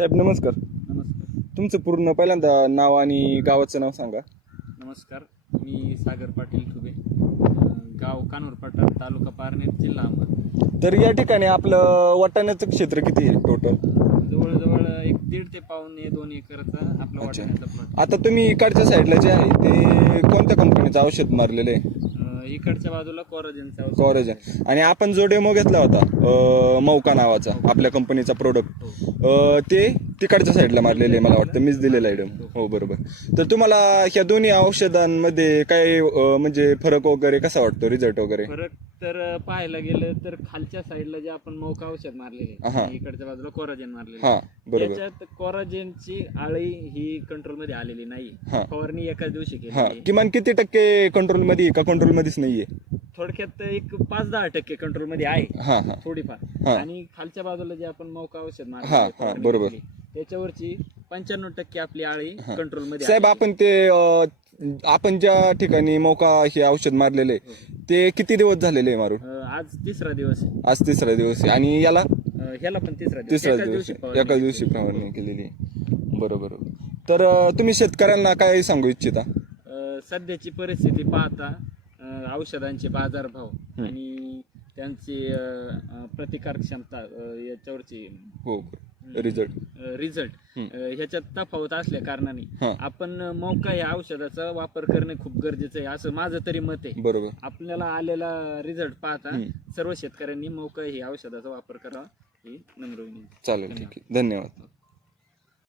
साहेब नमस्कार. नमस्कार. तुमचं पूर्ण पहिल्यांदा नाव आणि गावाचं नाव सांगा. नमस्कार, मी सागर पाटील ठुबे, गाव कानूर पठार, तालुका पारनेर, जिल्हा अहमद. तर या ठिकाणी आपलं वाटाण्याचं क्षेत्र किती आहे टोटल? जवळजवळ एक 1.5 ते पावणे 2 एकरचा आपला अच्छा. वाटाण्याचा प्लॉट. आता तुम्ही इकडच्या साईडला जे आहे ते कोणत्या कंपनीचं औषध मारलेलं आहे? इकडच्या बाजूला कोराजेनचा औषध. कॉरेजन. आणि आपण जो डेमो घेतला होता मौका नावाचा आपल्या कंपनीचा प्रोडक्ट, ते तिकडच्या साईडला मारलेले आहे मला वाटतं, मीच दिलेला आहे डेमो. हो बरोबर. तर तुम्हाला ह्या दोन्ही औषधांमध्ये काय म्हणजे फरक वगैरे कसा वाटतो, रिझल्ट वगैरे? फरक तर पाहायला गेलं तर खालच्या साईडला जे आपण मौका औषध मारलेले हा. आणि इकडच्या बाजूला कोराजेन मारलेले, हा बरोबर. त्याच्यात कोराजेनची आळी ही कंट्रोल मध्ये आलेली नाही. हा. फवारणी एकाच दिवशी हा, केली. किमान किती टक्के कंट्रोल मध्ये का कंट्रोल मध्येच नाहीये? थोडक्यात एक 5-10% कंट्रोल मध्ये आहे. हा हा थोडीफार. हा. आणि खालच्या बाजूला जे आपण मौका औषध हा, मारले, हा, फवारणी बरोबर. केली, त्याच्यावरची 95% आपली आळी कंट्रोल मध्ये साहेब, आहे. आपण ते आपण ज्या ठिकाणी मौका हे औषध मारलेले ते किती दिवस झालेले आहे मारून? आज 3रा दिवस आहे. आज 3रा दिवस आहे. आणि याला ह्याला पण 3रा दिवस. 3रा एकाच दिवस दिवशी आहे. फवारणी एका दिवशी केली. फवारणी केलेली आहे. बरोबर. तर तुम्ही शेतकऱ्यांना काय सांगू इच्छिता? सध्याची परिस्थिती पाहता औषधांचे बाजारभाव आणि त्यांची प्रतिकार क्षमता याच्यावरची हो, रिझल्ट ह्याच्यात तफावत असल्या कारणाने हा. आपण मौका या औषधाचा वापर करणे खूप गरजेचं आहे, असं माझं तरी मत आहे. बरोबर. आपल्याला आलेला रिझल्ट पाहता सर्व शेतकऱ्यांनी मौका ही औषधाचा वापर करावा ही नम्र विनंती. चालेल, ठीक आहे. धन्यवाद.